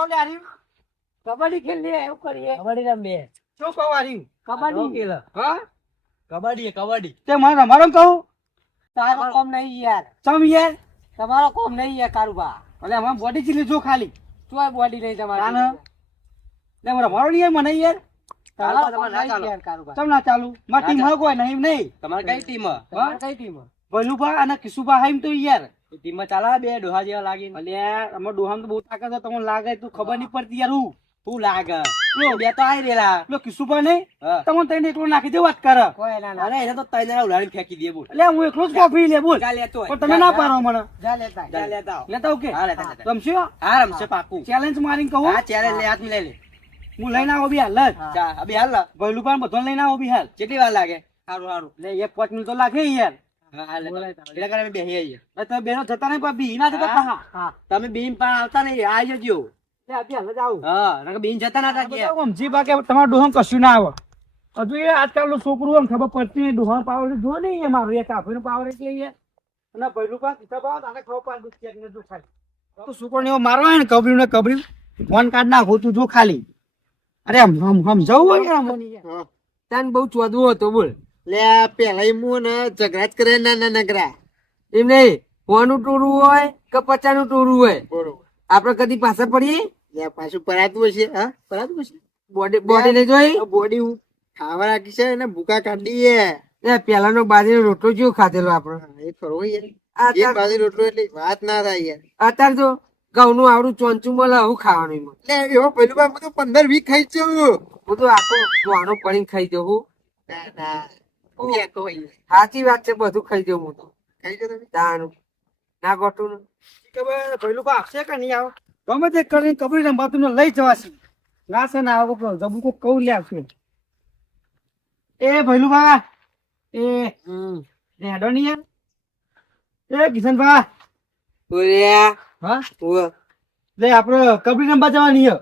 કરો લે હારી કબડ્ડી ખેલીએ એવું કરીએ? કબડ્ડી રમીએ. શું કહો કબડ્ડી. હા? કબડ્ડી કબડ્ડી. તે મારે રમાડો કહું? તારો કોમ નહીં યાર. ચમ યાર? તમારો કોમ નહીં યાર કારુબા એટલે અમારે બોડી ચીલી જો ખાલી? તોય બોડી નહીં તમારી ના લે મને મારો નહીં યાર મને યાર? તારો તમારે ના ચાલો. યાર કારુબા ચમ ના ચાલુ? મારી ટીમ હોય કોઈ નહીં નહીં? તમારે કઈ ટીમ તમારે કઈ ટીમ ભલુભા અને કિશુભા હાઈમ તો યાર. ટીમમાં ચાલા બે ડોહા જેવા લાગે. અલ્યા અમાર ડોહામ તો બહુ તાકાત છે તમને લાગે તું ખબર નહીં પડતી યાર હું. શું લાગે? લો બે તો આઈ રેલા પેલો કિશુભા નહીં? તમને તઈને એકલો નાખી દે વાત કરે. કોઈ ના ના અરે એને તો તઈને જણા ફેંકી દે બોલ. એટલે હું એકલો જ કોફી લે બોલ. જા લેતો પણ તમે ના પારો મને. જા લેતા જા લેતા લેતા ઓકે હા, લેતા. રમશો હા? રમશે પાકું. ચેલેન્જ મારીને કહું હા. ચેલેન્જ લે હાથ મિલાઈ લે. હું લઈને આવો બી હાલ જ અભી હાલ લા. પણ બધો લઈને આવો બી હાલ. કેટલી વાર લાગે? સારું સારું. લે એક પાંચ મિનિટ તો લાગે યાર. ના આવી. આવું ના કશું ના આવે. હજુ એ આજકાલનું છોકરું આમ ખબર પડતી નહીં ડોહા પાવર જો નહીં એ મારું એ કાફીનું પાવર એટલે અને ભૈલું પા કીધા પાવ તાને ખબર પાડ ચેક ને જો ખાલી તો છોકરો ને મારવા હોય ને ને ફોન કાર્ડ નાખો તું જો ખાલી. અરે હમ હમ સમજાવું હોય અમને તને બહુ ચોદવું હતો બોલ. લે પેલા હું ને ઝઘડા જ કરે ના ના નગરા. એમ નહીં ફોનું ટોરું હોય કે પચાનું ટોરું હોય? બરોબર. આપડે કદી પાછા પડીએ? લે પાછું પરાતું હશે. હા પરાતું હશે? બોડી બોડી લઈ જોઈ? બોડી ખાવા રાખી છે ને ભૂકા કાઢીએ એ પેલાનો બાજરીનો રોટલો જેવો ખાધેલો આપડે એ ખરો યાર. આ એક રોટલો એટલે વાત ના થાય યાર. અત્યારે તો ઘઉંનું આવડું ચોંચું મળે આવું ખાવાનું લે એવો પેલું બા તો પંદર વીક ખાઈ છું હું તો આખો પડીને ખાઈ જવું. ના ના. સાચી વાત છે બધું ખાઈ જવું હું તો. ખાઈ જો તાનું ના ગોટું ખબર ભૈલું પા આવશે કે નહીં આવો? ગમે તે કરીને રમવાતું ને લઈ જવાશે. ના છે ના આવો જબુ કો કહું લે આવશે. એ ભૈલું બા એ રેડો નહીં યાર એ કિશનભા. ઓર્યા હા? ઉવ્વ. લે આપડે કબડ્ડી રમવા જવાની છે.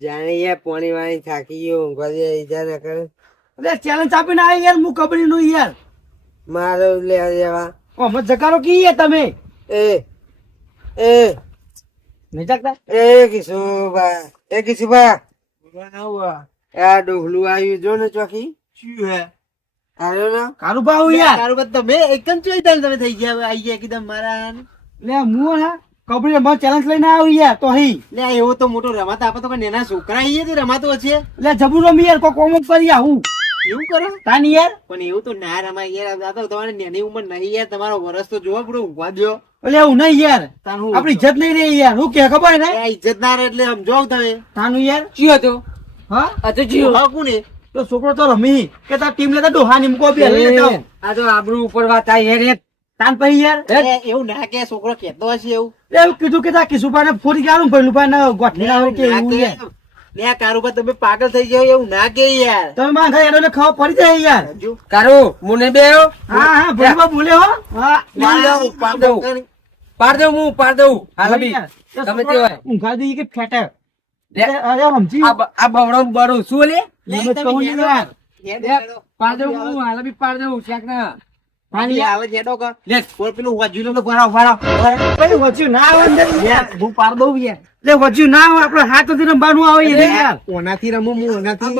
જાણે યાર પોણી વાણી થાકી ગયો ઊંઘવા દે ઈજા ના કરે. અરે ચેલેન્જ આપીને આવી યાર હું કબડી નું યાર. મારો લે દેવા અમે જકારો કી યાર તમે? એ એ. નહીં જાગતા? એ કિશુભા એ કિશુભા આ ડોહલું આવ્યું જો ને ચોકી શું હે? આવ્યો ના. કારું ભાવ યાર. તારું બત તમે એકદમ ચોઈ તમે તમે થઈ ગયા આવી ગયા એકદમ મારા લે હું હા કબડી માં ચેલેન્જ લઈને આવી યાર તો હી. લે એવો તો મોટો રમાતા આપણે તો નેના છોકરા આઈએ તો રમાતો છે લે જબુ રમી યાર કોઈ કોમ કરી આવું. એવું કરો તાની યાર? પણ એવું તો ના રમાય યાર. આ તો તમારી નાની ઉંમર નહીં યાર. તમારો વરસ તો જોવા પડે ઊભા દો એટલે એવું નહીં યાર. તાનું આપડી ઇજ્જત નહીં રહી યાર. હું કે ખબર ને ઇજ્જત ના રહે એટલે સમજાવ તમે. તાનું યાર? ચિયો તો. હા? આ તો ચિયો હા કોને તો છોકરો તો રમી. કે તાર ટીમ લેતા ડોહાની મૂકો બી લઈ લેતા આવો. આ તો આબરૂ ઉપર વાત આ યાર તાન પછી યાર? એ, એવું ના કે છોકરો કેતો હશે એવું. એવું કીધું કે તા કિશુભાઈ ને ફોરી ગયા ભૈલું ભાઈ ને ગોઠવી કે એવું યાર. લે આ કારુબા તમે પાગલ થઈ ગયો એવું ના કે યાર. તમે માં એટલે ખબર પડી જાય યાર. કારો મુને બે હા. હા ભૈલું બોલે હો હા પાડ દઉં, હું પાડ દઉં. હાલ બી ગમે તે હોય. ઊંઘા દઈએ કે ફેટે. અરે સમજી આ બવડો બરો શું લે? એમ કહું યાર. પાડ દઉં હું હાલ બી પાડ દઉં શેક ના પાણી આવે જેડો કર લે. પેલું વાજ્યું ભરાવ ભરાવ. ના આવે અંદર યાર હું પાર દઉં યાર. લે વચ્યું ના આવે આપણે હાથથી રમવાનું આવે યાર. યાર. રમું હું ઓનાથી.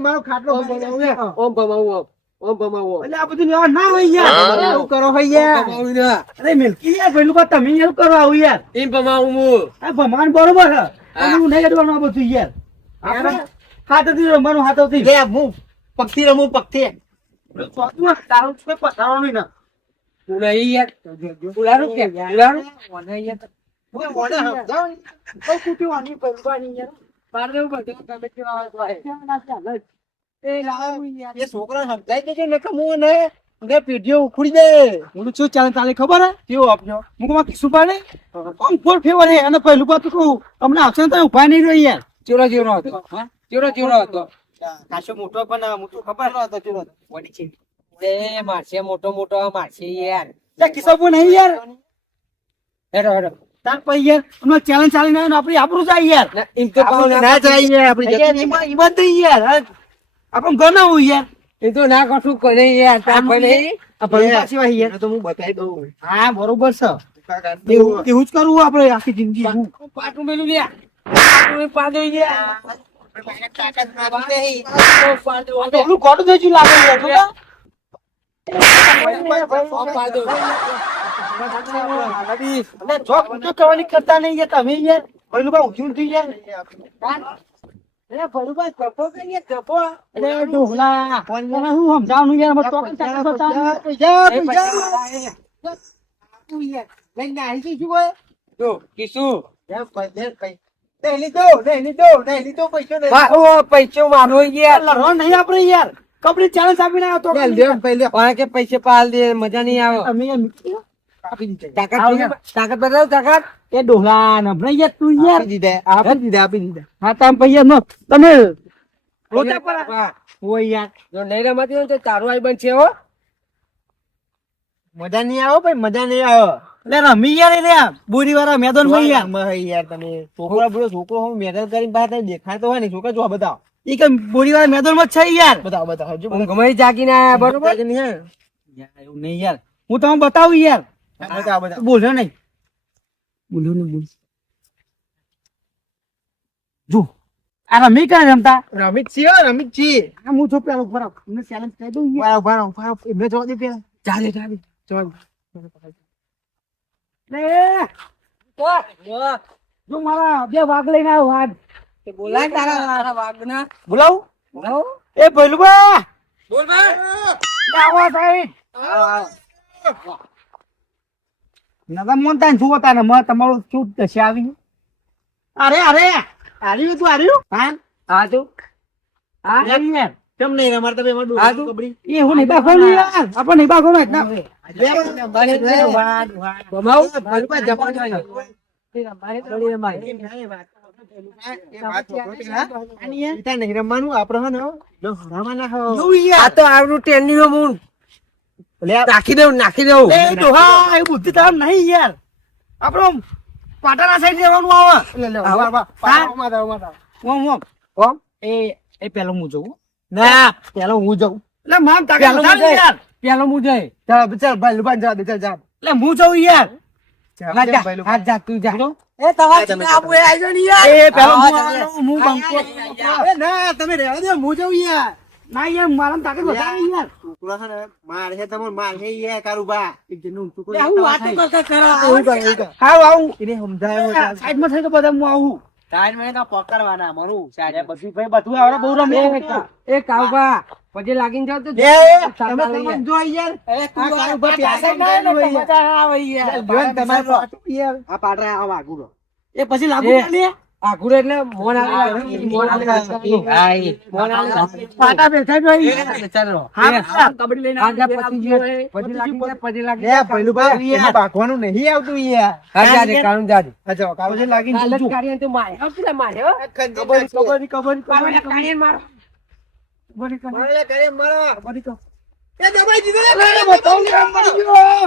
મારો ખાટલો ઓમ ભમાવું ઓમ ભમાવું એટલે આ બધું ના હોય યાર. એવું કરો હોય યાર. અરે મિલકી યાર પેલું કા તમે એવું કરો આવું યાર. એમ હું. આ ભમાન બરોબર છે. હું. નહીં આ બધું યાર. આપણે હાથ રમવાનું હાથથી લે હું પગથી રમું પગથી. છોકરા સમજાય દેજો ને. કે હું ને બે પીઢીઓ ઉખડી દે. હું શું ચાલે ચાલે ખબર હે? કેવું આપજો હું કહું કિસ્સું પાડે આમ ફોર ફેવર હે અને પહેલું પાછું કહું. અમને આવશે ને તો ઊભા નહીં રહી યાર. ચેવડો ચેવડો હતો ચેવડો ચેવડો હતો? કાશો મોટો પણ મોટો ખબર? હતો ચલો વડી છે. એ મારશે મોટો મોટો મારશે યાર. તે કિસ્સો પણ નહીં યાર. હેડો હેડો. તાર પછી યાર અમને ચેલેન્જ ચાલી ના આપણી આપણું જાય યાર. ના, તો પાવ ના જાય આપડી યાર, એમાં જ નહીં યાર આપણ ગણાવું યાર. એ તો ના કશું કરે યાર તાર આ પાછી વાહી યાર. તો હું બતાવી દઉં. હા બરોબર છે. એવું જ કરવું આપણે આખી જિંદગી. પાટું મેલું લે પાટું પાડો લે કરતા નહીં તમે યાર પેલું બા ઊંચું થઈ જાય અરે ભલુભાઈ તને હું સમજાવવાનું યાર મત તો ચાકર બતાવ પૈસા પૈસા નહીં લીધો નહીં લીધો નહીં લીધો પૈસો નહીં મારો પૈસો મારો યાર. લડવા નહીં આપણે યાર. કંપની ચેલેન્જ આપીને આવ્યો તો લે, લે, પહેલે પણ કે પૈસે પાલ દે મજા નહીં આવે. અમે આપી દીધા. તાકાત. તાકાત બતાવ તાકાત. એ ડોહલા નભરાઈ યાર તું યાર. આપી દીધા આપી દીધા આપી દીધા. હા તમે પૈયા નો. તમે રોતા પર ઓય યાર. જો નહીં રમાતી હોય તો તારું આઈ બનશે હો. મજા નહીં આવો ભાઈ મજા નહીં આવો. લે રમી યાર રે બોરી વાળા મેદાનમાં યાર યાર તમે. છોકરા બોલો છોકરો હું મેદાન કરીને બહાર દેખાતો હોય ને છોકરા જો બતાવો. ઈ કે બોરી વાળા મેદાનમાં છે યાર. બતાવો બતાવો જો ઊંઘમાં જાગીને આયા બરોબર? બતાવો નહીં યાર, એવું નહીં યાર. હું તમને બતાવું યાર. બતાવો બતાવો. બોલ્યો નહીં. બોલ્યો નહીં બોલ. જો આ રમી કાંઈ રમતા? રમિત છી હો, રમિત છી આ હું જો પેલો તમને ચેલેન્જ કરી દઉં યાર. ઊભા ઊભા. એમને જવા દે પેલા ચાલે ચાલે. લે જો મારા બે વાઘ લઈને આવ્યો વાઘ બોલાય તારા વાગના બોલાવું? એ ભૈલુબા બોલ આવો સાહેબ. નગર મોનતા જુઓ તાને મ તમારું શું દશા આવી અરે અરે. હાર્યું તું હાર્યું હા. હા તું. હા કેમ નહીં રમાડતા બે મારું હા, એ હું નહીં બાખવાનું યાર. આપણે નહીં બાખવાનું ના. બે મારું લે, રમાડે. વાહ, વાહ. બમાવ ભલુભાઈ જમવાનું બળી રમાય. એ વાત છોકરો પેલા. ઈતા નહીં રમવાનું આપણે હે ને જો હરાવાના હો. આ તો આવડું ટેનની મૂન. લે આ- નાખી દઉં નાખી દઉં એ ડોહા એ બુદ્ધિ તાર નહીં યાર. આપણો પાટાના સાઈડ જવાનું આવે. એ પેલો હું જોઉં ના. પેલો હું જાઉં. એટલે મામ તાકે પેલો બતાવ હું યાર. પેલો મું જાય ચાલ ચાલ ભાઈ લુબાન જવા દે ચાલ જા એટલે હું જોઉં યાર. ચાલ, જા. ભાઈ લુબાન. હા, જા, તું જા. એ હા, તમે જાઓ. એ પેલો હા, હું તમે. આવવાનો, હું બંકો. એ ના તમે રહેવા દો હું જાઉં યાર. ના યાર મારા તાકે બતાવ યાર. છોકરો છે માર છે તમને માર યાર કારુબા. એક હું વાતો કરતા કરા આવું એને સમજાય સાઈડમાં થઈ તો બધા હું આવું. પકડવાના મરું. સાઈડ બધું ભાઈ બધું આવડે બહુ રમે એ કાઉબા પછી લાગીને જાવ તો એ, એ, તમે લઈ યાર એ આ કારુબા પ્યાસા ના ના, હોય યાર. મજા આવે યાર. તમારે આ પાટરા આ વાઘુડો. એ પછી લાગુ. ચાલે એટલે મોન આવે મોન આવે હા મોન આવે પાટા બેઠા જ ચાલો હા, કબડ્ડી લઈને હા, પછી પછી લાગી પછી લાગી લે, જાય. ભઈલુબા, એમાં ભાગવાનું નહીં આવતું યાર હા, જા દે, કાળું જા દે. હા, જાઓ, કારુબા લાગીને હાલત જજો. કાઢીને તું મારે. હા, પેલા મારે, હો. કબડ્ડી, કબડ્ડી, કબડ્ડી, મારો, કબડ્ડી. મારો. કબડ્ડી, કબડ્ડી. કરે, મારો. કબડ્ડી તો. એ દબાઈ દીધો લે, બતાવ લે, મરી ગયો.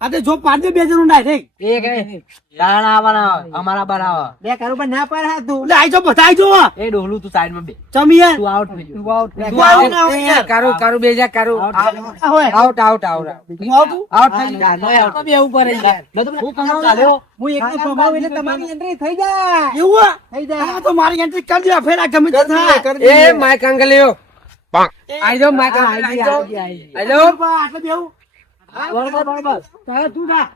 ચો જો પાંચ તે બે જણનું ડાયરેક્ટ એ કહે, તારા આવવાના, અમારા બનાવો. લે, કારુબા ના પાડે હા તું. આઈ જો બધા આઈ જો એ ડોહલું તું સાઈડમાં બે. ચમ યાર તું આઉટ થઈ તું આઉટ તું આઉટ. કારું, કારું બે જા, કારું. Out, out, out. હું આવું આઉટ થઈ જા. આઉટ. તમે એવું કરે યાર હું કમાઉં ચાલ્યો. હું એકલો સ્વભાવ એટલે તમારી એન્ટ્રી થઈ જાય. એવું થઈ જાય. આ તો મારી એન્ટ્રી કરી દે ફેરા ગમે તે કરી થાય. એ માઈક અંગલીઓ. આઈ જો માઈક આઈ જો આઈ જો આટલે બેહું. બરોબર બરોબર તારે તું જા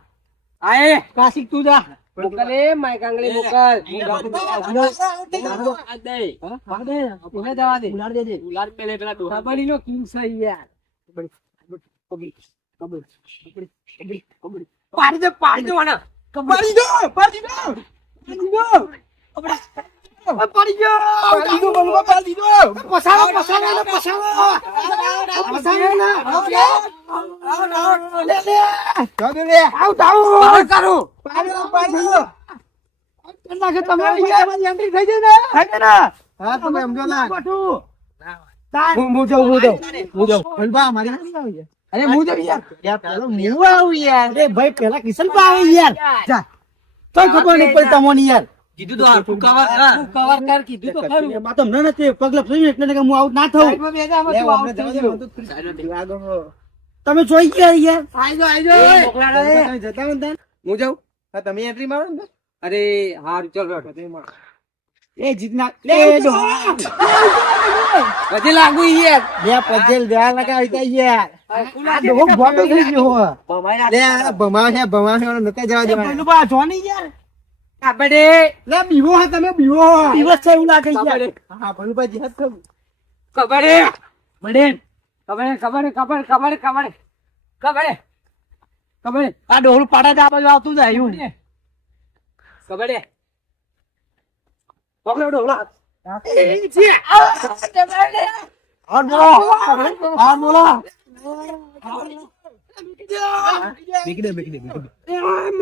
આય. કાશિક તું જા મોકલ એ, માઈક અંગલી મોકલ. આ દે. એને જવા દે. કબડ્ડીનો king છે યાર. પાડી દે પાડી દે. પાડી દો પાડી દો પાડી દો. પડી ગયો પાડી દીધો, બલવા પાડી દીધો. પસારો પસારો ને પસારો પસારો ને લે લે જાઓ દે લે. આઉટ બહાર કાઢો. પાડી પાડી દીધો. નાખે તમારી એન્ટ્રી થઈ જાય ને થઈ જાય ને હા, તમે સમજો ના. તાન હું- હું જાઉં, હું જાઉં. હું મારી આવી યાર. અરે હું યાર યાર, પેલો હું આવું યાર. અરે ભાઈ પેલા કિશન પા આવે યાર જા તો ખબર નહીં પડી તમને યાર કીધું તો હારું કવર કર. કવર કર કીધું તો ખરું. એમાં નથી એટલે કે હું આઉટ ના થઉં. દે. તમે જોઈ ગયા યાર. તમે જતા હોય હું જાઉં? હા, તમે એન્ટ્રી મારો ને અરે હારું ચાલ. એ જીતના લે ડોહા પછી લાગુ યાર. બે પજેલ બે લગાવી તા યાર. આ થઈ ગયો લે છે નતા જવા દેવા પેલું બા જોની યાર. આપણે લે બીવો હે તમે બીવો દિવસ છે એવું લાગે છે હા ભલુભાઈ જીહાદ થયું. ખબર. હે બડે. ખબર હે, ખબર હે, ખબર હે, ખબર ખબર. ખબર. ખબર. આ ડોળું પાડા આ બાજુ આવતું જાય એવું. ખબર. હે પકડો ડોહલા. હા. બોલો. હા બોલો.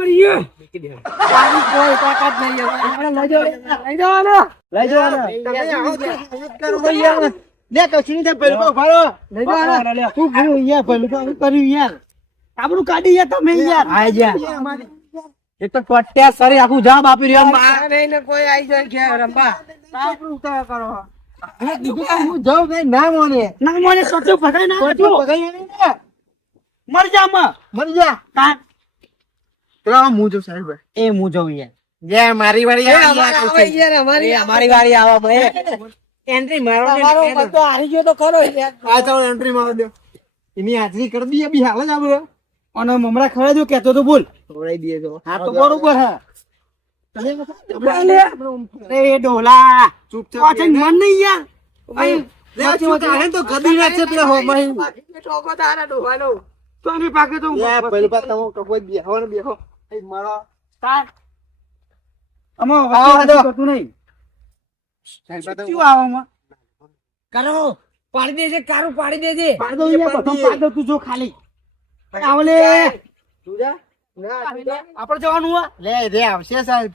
નહીં આવો નહીં આપણું કાઢી યાર તમે યાર એ એક તો પટ્યા સરી આખું જવાબ આપી રહ્યો બા. કોઈ આઈ જાય ઘેર રમવા. આપણું નહીં, ના મોને. ના મોને સોચો પકડી ના. નહીં ને. મર જા માં મરી જા. તાન પેલો હું જો સાહેબ. એ હું જઉં યાર. જે મારી એ અમારી યાર, અમારી અમારી વારી આવા ભાઈ એન્ટ્રી મારો મારો તો હારી ગયો તો ખરો યાર. આ તો એન્ટ્રી મારો દો. એની હાજરી કરી દઈએ બી હાલ જ આપણે અને મમરા ખવડાવી દઉં કેતો તો બોલ. ખવડાવી દઈએ તો. હા તો બરોબર હે. અરે ડોલા. ચૂપચાપ મન નહીં યાર. તો ગદી ના છે પેલા મહી ઠોકો તારા ડોહાનો તો એની પાકે. તો લે, પેલું પાછું તમે કપોઈ બેહો ને બેહો. અહીં મારો તાન અમે આવો, આવો. કરતું નહીં. શું આવામાં કરો. પાડી દેજે કારું પાડી દેજે. પાડ દઉં યાર બધું પાડ દઉં તું જો ખાલી. આવલે તું જા. ના, તું જા. આપણે જવાનું હે લે રે આવશે સાહેબ.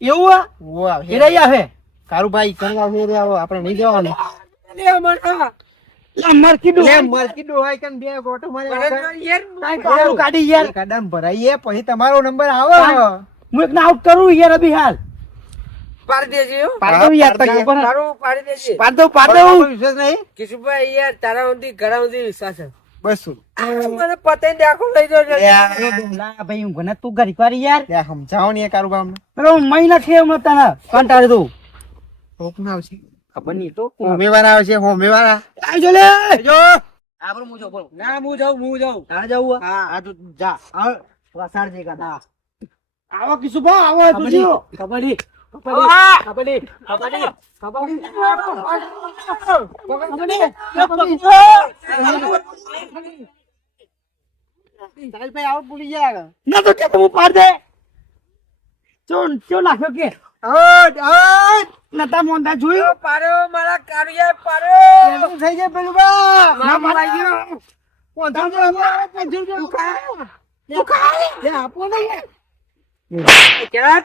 એવું હે ઓ આવશે. એ રહી આવે. કારુભાઈ કંગ આવશે રે આવો. આપણે નહીં જવાનું. લા મર કીધું લે મરકી ડોહાઈ કન બે ગોટો મારે તાઈ કાઢી યાર. એક ભરાઈએ પછી તમારો નંબર આવે. હું એક આઉટ કરું યાર અભી હાલ. પાડી દેજે હો. પાડ યાર પાડ તારું પાડી દેજે. પાડ દઉં પાડ દઉં. વિશ્વાસ નહીં. કિશુભાઈ યાર તારા સુધી ઘણા સુધી વિશ્વાસ છે. બસ મને પતંગ લઈ જાઓ ના ભાઈ હું તું ઘરી વાર યાર. લે સમજાવો ને એ કારુબા અમને પેલો મહિના છે તને કંટાળી દઉં. કોક ના આવશે. ખબર નહીં તો હોમેવાળા છે હોમેવાળા આવજો લે જો આપણે હું જાઉં, બોલો. ના હું જાઉં હું જાઉં તારે જવું હા આ તું જા આવ વસાડ દે કાકા આવો કિશુ ભા આવો કબડ્ડી! કબડ્ડી કબડ્ડી કબડ્ડી સાહેબ ભાઈ આવો ભૂલી ગયા ના તો કે હું પાડ દે ચો ચો નાખ્યો કે આઉટ આઉટ નતા જોયું પાડ્યો મારા કારિયા પારો શું થઈ જાય પેલું બા ના પાડાઈ ગયો પોંચો જો અમારે પોંચો જો તું ખાય? લે આપો ને યાર.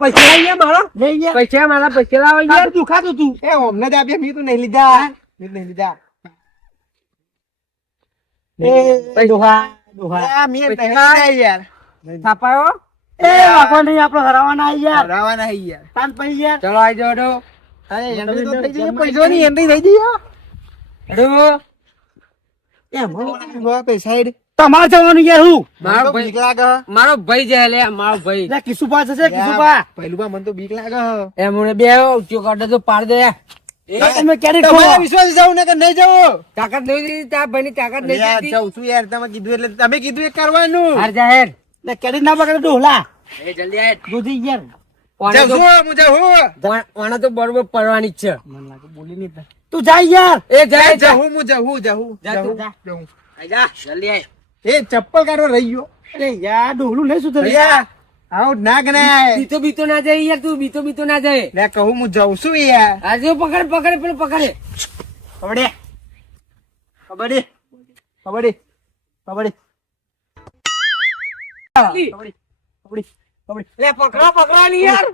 પૈસા લઈ મારો. લઈ ગયા પૈસા મારા પૈસા લાવો યાર. તું ખાતું તું. એ જ મેં તો નહીં લીધા. મેં નહીં લીધા. એ ડોહા આ મેં નહીં યાર. છાપાયો એ વાગવા નહીં આપણે હરાવાના યાર. હરાવાના હે યાર. તાન પઈ યાર. ચલો આઈ જાઓ ડો અરે એન્ટ્રી તો થઈ જઈએ પૈસાની એન્ટ્રી થઈ જઈએ ડો એમ હો પૈસા હેડ તમારે જવાનું યાર હું? મારો ભાઈ. બીક લાગે મારો ભાઈ જાય લે મારો ભાઈ. લે છે કિશુ પા પહેલું મને તો બીક લાગે એ મને બે કાઢે તો પાડ દે. તમે ક્યારે તમારા વિશ્વાસ જાવ ને કે નહીં જાવ તાકાત નહીં દીધી તારા ભાઈ ની તાકાત નહીં યાર છું યાર તમે કીધું એટલે તમે કીધું એ કરવાનું. હાર જાહેર લે કેરી ના પકડે ડોહલા. એ જલ્દી આય. દૂધી યાર. ઓને તો હું તો બરોબર પડવાની જ છે. મને લાગે બોલી નહીં તું જા યાર. એ જાય જા જાઉં હું જાઉં જાઉં જા તું જા. જાઉં. આઈ જા જલ્દી આય. એ ચપ્પલ કાઢો રહી ગયો. અરે યાર ડોહલું શું સુધરે યાર આવ ના ગણાય. બીતો બીતો ના જાય યાર તું બીતો બીતો ના જાય. લે કહું હું જઉં છું યાર. આજે પકડ પકડ પેલું પકડે. કબડે કબડે કબડે કબડ્ડી. લે પકડા પકડા. ની યાર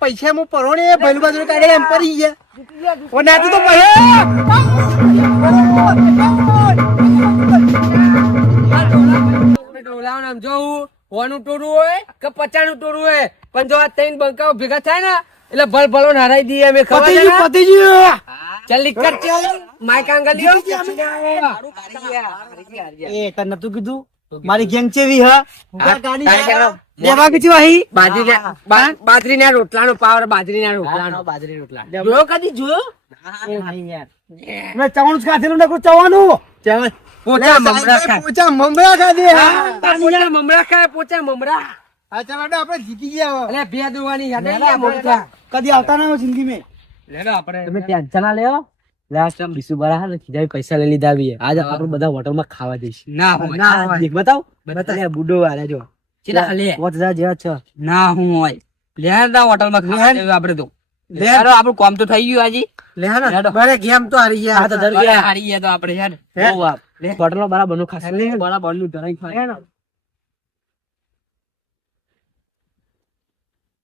પૈસા હું પરોણે ભૈલું બાજુ કાઢે એમ પરી ગયા. નાતું તો પૈસા ડોલાઓ નામ જોવું હોનું ટોળું હોય કે પચાનું ટોળું હોય. પણ જો આ ત્રણ બંકાઓ ભેગા થાય ને એટલે ભલ ભલો હરાઈ દઈએ અમે ખબર છે પતિજી ચાલ નીકળ ચાલ. માઈક આંગલીઓ એ તને નતું કીધું? મારી ગેંગ ચેવી હ? લેવા કીધું અહીં? બાજરી બાજરી ના રોટલા નો પાવર બાજરી ના રોટલા નો બાજરી રોટલા. જોયો કદી જોયો? મેં ચવાણું જ ખાધેલું ને કોઈ ચવાનું પોચા મમરા ખાય. પોચા મમરા ખાધે પોચા મમરા ખાય પોચા મમરા. હા ચાલ આપણે જીતી ગયા અરે બે દોવાની મોટા. કદી આવતા ના હોય જિંદગી મેં તમે ટેન્શન ના લેવો લાસ્ટ ટાઈમ બીસુ બરા હા ખીજાવી પૈસા લઈ લીધા આવીએ. આજે આપણે બધા હોટલમાં ખાવા જઈશું. ના ના દેખ બતાવ? બતા બુડો વાળા જો. ચેલા લે પાંચ હજાર જેવા છે. ના હું હોય. લેર હોટલમાં ખાવા જઈએ આપણે તો. લેર આપણું કામ તો થઈ ગયું આજી. લે હા બરે ગેમ તો હારી ગયા. હા તો દર હારી ગયા તો આપણે યાર માં બરાબરનું ખાશે બરાબરનું. ધરાઈ ખાય